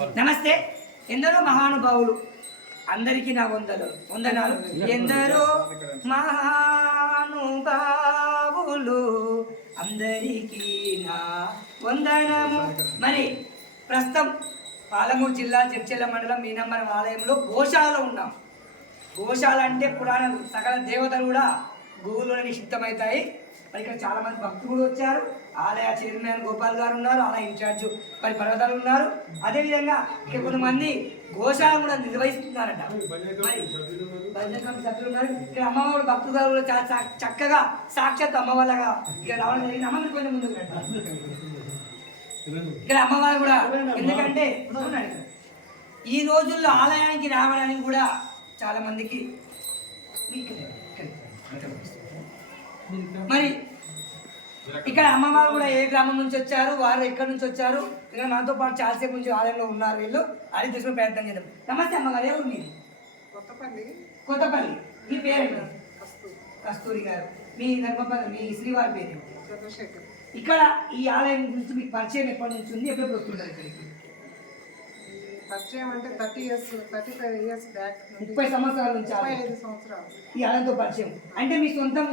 నమస్తే. ఎందరో మహానుభావులు? అందరికీ నా వందలు. వందనాలు. ఎందరో మహానుభావులు? అందరికీ నా వందనము. మరి ప్రస్తుతం పాలమూరు జిల్లా చెర్చెల మండలం మీనమ్మరం ఆలయంలో గోశాలలో ఉన్నాం. గోశాల అంటే పురాణాలు సకల దేవతలు కూడా గోవులోనే నిషిద్ధమవుతాయి మరి ఇక్కడ చాలా మంది భక్తులు కూడా వచ్చారు. ఆలయ చైర్మన్ గోపాల్ గారు ఉన్నారు ఆలయ ఇన్ఛార్జ్ మరి పర్వతాలు ఉన్నారు. అదేవిధంగా ఇక్కడ కొంతమంది గోశాల కూడా నిర్వహిస్తున్నారట. భజన కమిటీ సభ్యులు ఉన్నారు. ఇక్కడ అమ్మవారు భక్తులు గారు కూడా చాలా చక్కగా సాక్షాత్ అమ్మవాళ్ళగా ఇక్కడ రావడం జరిగింది. అమ్మవారు కొంచెం ముందుకు ఇక్కడ అమ్మవారు కూడా ఎందుకంటే ఈ రోజుల్లో ఆలయానికి రావడానికి కూడా చాలా మందికి ఇక్కడ- ఇక్కడ- మరి ఇక్కడ అమ్మవారు కూడా ఏ గ్రామం నుంచి వచ్చారు వారు ఎక్కడి నుంచి వచ్చారు? ఇక్కడ మనతో పాటు చాలాసేపు నుంచి ఆలయంలో ఉన్నారు వీళ్ళు. అది తెలుసుకునే ప్రయత్నం చేద్దాం. నమస్తే అమ్మగారు ఎవరు మీరు కొత్తపల్లి. కొత్తపల్లి. మీ పేరు కస్తూరి. గారు. మీ ధర్మపల్లి మీ శ్రీవారి పేరు చంద్రశేఖర్. ఇక్కడ ఈ ఆలయం గురించి మీకు పరిచయం ఎప్పటి నుంచి ఉంది? ఎప్పుడు వస్తుంటారు ఇక్కడికి? పరిచయం అంటే thirty years thirty five years back ముప్పై సంవత్సరాల నుంచి ముప్పై. ఐదు సంవత్సరాలు. ఈ ఆలయంతో పరిచయం. అంటే మీ సొంతం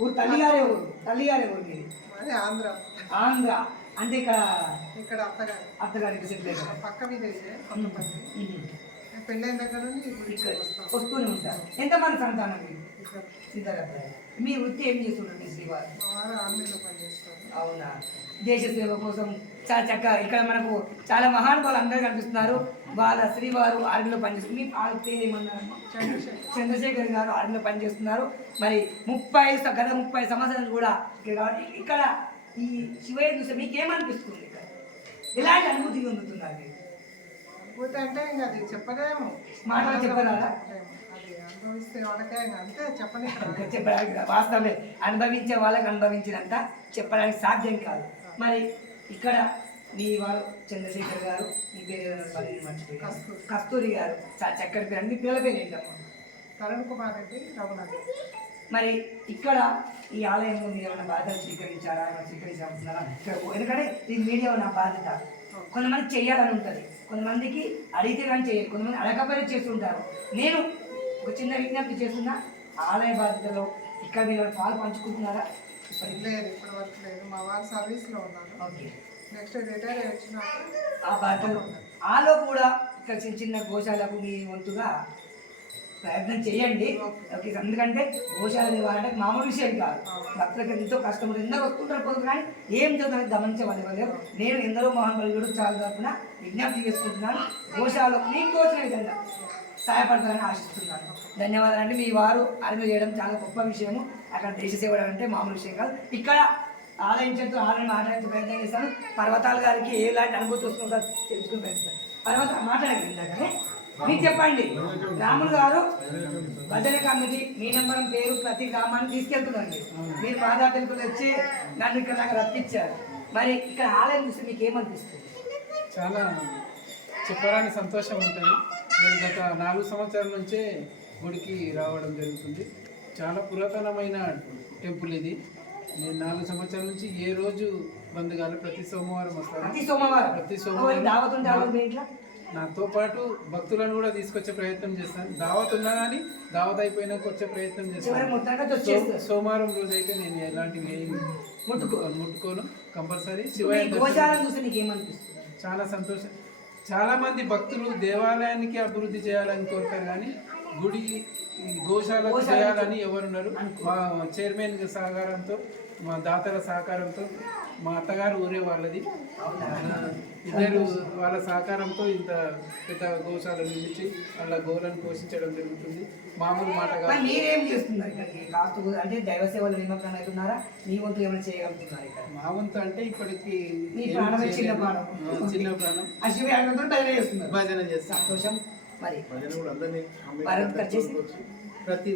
ఊరు తల్లిగారే ఊరు తల్లిగారే ఊరు మీది? అది ఆంధ్ర. ఆంధ్ర. అంటే ఇక్కడ ఇక్కడ అత్తగారు. అత్తగారికి సెటిల్ అయ్యారు పక్క విలేజ్ పెళ్ళైన దగ్గర నుండి ఇక్కడ వస్తూనే. ఉంటారు. ఎంతమంది సంతానం మీరు? ఇద్దరు. మీ వృత్తి ఏం చేస్తుంటారు మీ శ్రీవారు? ఆర్మీలో పనిచేస్తారు. అవునా? దేశ సేవ కోసం చాలా చక్కగా ఇక్కడ మనకు చాలా మహానుభావులు అందరూ కనిపిస్తున్నారు. వాళ్ళ శ్రీవారు ఆర్మీలో పనిచేస్తారు మీ వాళ్ళ పేరు ఏమన్నారమ్మా చంద్రశేఖర్. గారు ఆర్మీలో పనిచేస్తున్నారు. మరి ముప్పై గత ముప్పై సంవత్సరాలు కూడా ఇక్కడ కాబట్టి ఇక్కడ ఈ శివయ్య చూస్తే మీకు ఏమనిపిస్తుంది ఇక్కడ? ఎలాంటి అనుభూతి పొందుతున్నారు అనుభూతి అంటే ఇంకా అది చెప్పలేము. మాటలు చెప్పరాదా? అనుభవిస్తే వాళ్ళకే అంతే చెప్పడానికి. వాస్తవమే అనుభవించే వాళ్ళకి అనుభవించినంత చెప్పడానికి సాధ్యం కాదు. మరి ఇక్కడ మీ వారు చంద్రశేఖర్ గారు మీ పేరు మర్చిపోయాను. కస్తూరి. గారు. చక్కటి పేరు. మీ పిల్లల పేరు ఏంటమ్మా? తరుణ్ కుమార్ రెడ్డి రఘునాథ్ మరి ఇక్కడ ఈ ఆలయం ముందు ఏమైనా బాధ్యతలు స్వీకరించారా? ఏమైనా స్వీకరించాలనుకున్నారా ఎందుకంటే ఇది మీడియా నా బాధ్యత. కొంతమంది చేయాలని ఉంటుంది. కొంతమందికి అడిగితే కానీ చేయరు. కొంతమంది అడగకపోతే చేస్తుంటారు. నేను ఒక చిన్న విజ్ఞప్తి చేస్తున్నా ఆలయ బాధ్యతలో ఇక్కడ మీరు పాలు పంచుకుంటున్నారా? లేదు ఇప్పటి వరకు లేదు. మా వారు సర్వీస్లో ఉన్నారు. ఓకే. నెక్స్ట్ రిటైర్ అయ్యి వచ్చినాక ఆ బాధ్యతలు ఆలో కూడా ఇక్కడ చిన్న చిన్న గోశాలకు మీ వంతుగా ప్రయత్నం చేయండి. ఓకే. ఎందుకంటే గోశాల అంటే మామూలు విషయం కాదు. భక్తులకు ఎంతో కష్టం ఎందరో వస్తుంటారు పోతుంది కానీ ఏం చదువుతారని గమనించే వాళ్ళు ఎవరు నేను ఎందరో మహానుభావులు చాలా తరఫున విజ్ఞప్తి చేసుకుంటున్నాను. గోశాలలో మీకు తోచిన విధంగా. సహాయపడతారని ఆశిస్తున్నాను. ధన్యవాదాలు అంటే మీ వారు అరుగు చేయడం చాలా గొప్ప విషయము. అక్కడ దేశ సేవ అంటే మామూలు విషయం కాదు. ఇక్కడ ఆలయించడంతో ఆలయం మాట్లాడే ప్రయత్నం చేస్తాను. పర్వతాల గారికి ఎలాంటి అనుభూతి వస్తుందో తెలుసుకుని ప్రయత్నిస్తాను. పర్వత మాట్లాడగలి మీరు చెప్పండి. రాములు గారు భజన కమిటీ మీ నెంబరం పేరు ప్రతి గ్రామాన్ని తీసుకెళ్తుందండి మీరు. మీరు పాదాపిల్పులు వచ్చి నన్ను ఇక్కడ నాకు రప్పించారు. మరి ఇక్కడ ఆలయం చూస్తే మీకు ఏమనిపిస్తుంది? చాలా చెప్పడానికి సంతోషం ఉంటుంది. నేను గత నాలుగు సంవత్సరాల నుంచే గుడికి రావడం జరుగుతుంది. చాలా పురాతనమైన టెంపుల్ ఇది. నేను నాలుగు సంవత్సరాల నుంచి ఏ రోజు బంద్ కాదు ప్రతి సోమవారం వస్తాను ప్రతి సోమవారం? నాతో పాటు భక్తులను కూడా తీసుకొచ్చే ప్రయత్నం చేస్తాను. దావత్ ఉన్నా కానీ దావత్ అయిపోయినాక వచ్చే ప్రయత్నం చేస్తాను. సోమవారం రోజు అయితే నేను ఎలాంటివి ఏమి ముట్టుకో. ముట్టుకోను. కంపల్సరీ ఏమనిపిస్తుంది చాలా సంతోషం. చాలా మంది భక్తులు దేవాలయానికి అభివృద్ధి చేయాలని కోరుతారు కానీ గుడి గోశాలకు చేయాలని ఎవరున్నారు? మా చైర్మన్ సహకారంతో మా దాతల సహకారంతో మా అత్తగారు ఊరే వాళ్ళది. ఇద్దరు వాళ్ళ సహకారంతో ఇంత పెద్ద గోశాల నిర్మించి వాళ్ళ గోలను పోషించడం జరుగుతుంది. మామూలు మాట మరి చేస్తున్నారు ఇక్కడికి? కాస్త అంటే దైవ సేవలు నిమగ్నం అవుతున్నారా మీ వంతు ఏమైనా చేయగలుగుతున్నారు ఇక్కడ? మా వంతు అంటే ఇప్పటికి చిన్న. ప్రాణం. చిన్న భజన చేస్తున్నారు. భజన చేస్తాం సంతోషం. మరి భజన కూడా అందరినీ ప్రతి